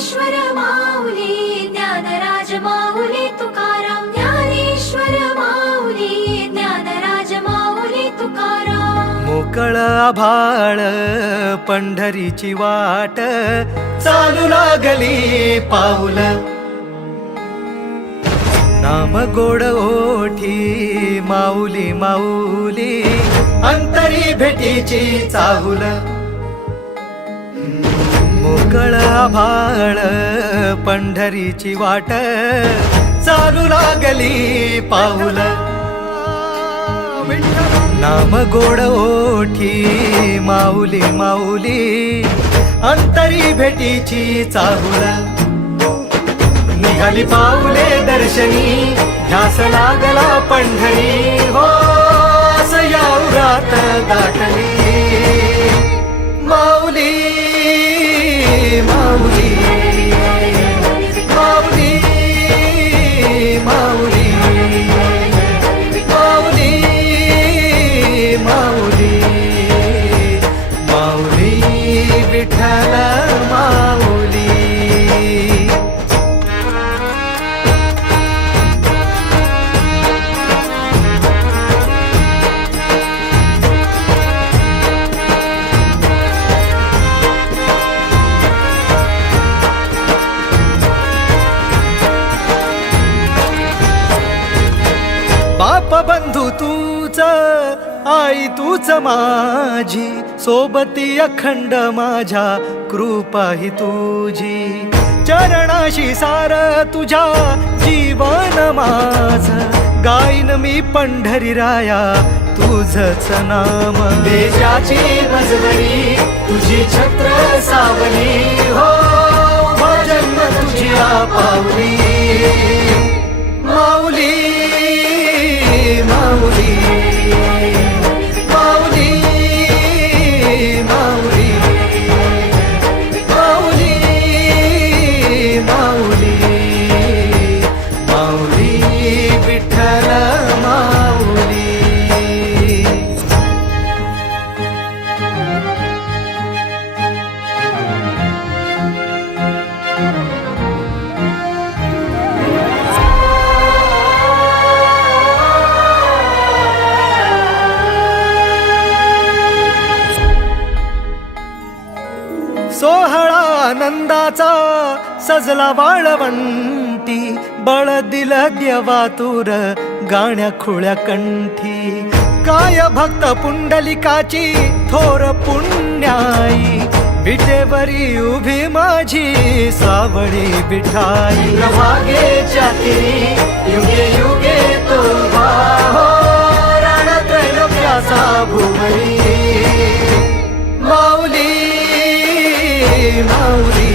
ज्ञानेश्वर माऊली ज्ञानराज माऊली तुकाराम ज्ञानेश्वर माऊली ज्ञानराज माऊली तुकाराम मोकळ आभाळ पंढरीची वाट चालू लागली पाऊल नाम गोड ओठी माऊली माऊली अंतरी भेटीची चाहुल मोकळ आभाळ पंढरीची वाट चालू लागली पाऊल नाम गोड ओठी माऊली माऊली अंतरी भेटीची चाहुल निघाली पाऊले दर्शनी ध्यास लागला पंढरी हो याउरात गाठली माऊली माऊली माऊली माऊली माऊली माऊली माऊली विठ्ठल माऊली बाप बंधू तूच आई तूच माझी सोबती अखंड माझ्या कृपा ही तुझी चरणाशी सार तुझ्या जीवन माझ गाईन मी पंढरी राया तुझच नाम देशाची मजवरी तुझी छत्र सावली हो जन्म तुझ्या पावली माऊली माऊली माऊली माऊली माऊली माऊली माऊली विठ्ठल माऊली सोहळा आनंदाचा सजला वाळवंटी बळ दिलं देवातुर गाण्या खुळ्या कंठी काय भक्त पुंडलिकाची थोर पुण्याई विटेवरी उभी माझी सावळी विठाई भागेच्या तिरी युगे युगे तो हो रणत्रैलोक्याचा भुवरी माऊली माऊली